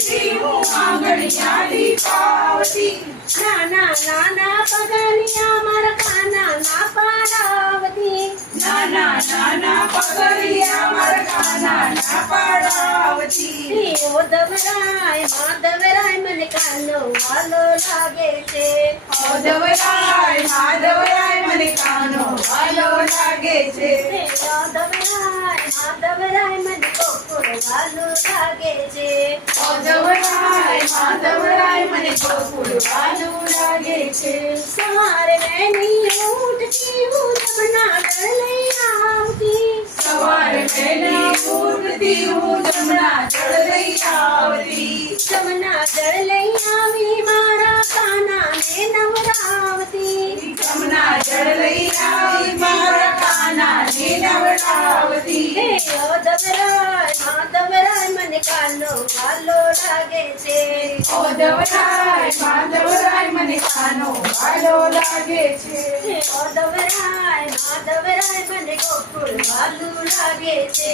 ઉઠતી હું આંગણિયાળી પાવતી. નાના નાના પગલિયા મારા કાના ના પાડાવતી. નાના નાના પગલિયા મારા કાના ના પાડાવતી. ઓદવરાય માધવરાય મને કાનો વાલો લાગે છે. ઓદવરાય માધવરાય મને કાનો વાલો લાગે છે. ઓદવરાય માધવરાય મને ગોકુળ વાલો લાગે છે. ઓદવરાય માધવરાય મને ગોકુળ વાલો લાગે છે. સવારે વહેલી ઉઠતી હું જમના દળ લઈ આવતી. સવારે વહેલી ઉઠતી હું જમણા જળ લઈ આવતી. જમના દળ લઈ આવી મારા કાનાને નવરાવતી. જમણા જળ લઈ આવી મારા કાનાને નવડાવતી. ઓદવરાય માધવરાય મને કાનો વાલો લાગે છે. ઓદવરાય માધવરાય મને કાનો વાલો લાગે છે. ઓદવરાય માધવરાય મને ગોકુળ વાલું લાગે છે.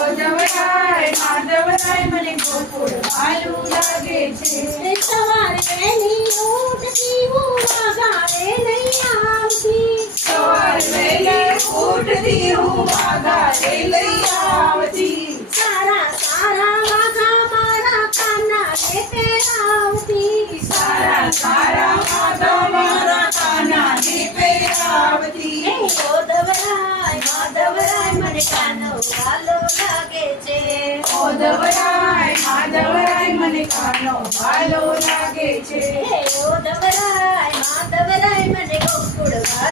ઓદવરાય માધવરાય મને ગોકુળ વાલો લાગે છે. સવારે વહેલી ઉઠતી હું વાઘારે લઈ આવતી. સવારે વહેલી ઉઠતી હું વાઘારે લઈ આવતી. સારા સારા વાઘા મારા કાનાને પહેરાવતી. સારા સારા વાઘા મારા કાનાને પહેરાવતી. ઓદવરાય માધવરાય મને કાનો વાલો લાગે છે. ઓદવરાય માધવરાય મને કાનો વાલો લાગે છે. ઓદવરાય માધવરાય મને ગોકુળ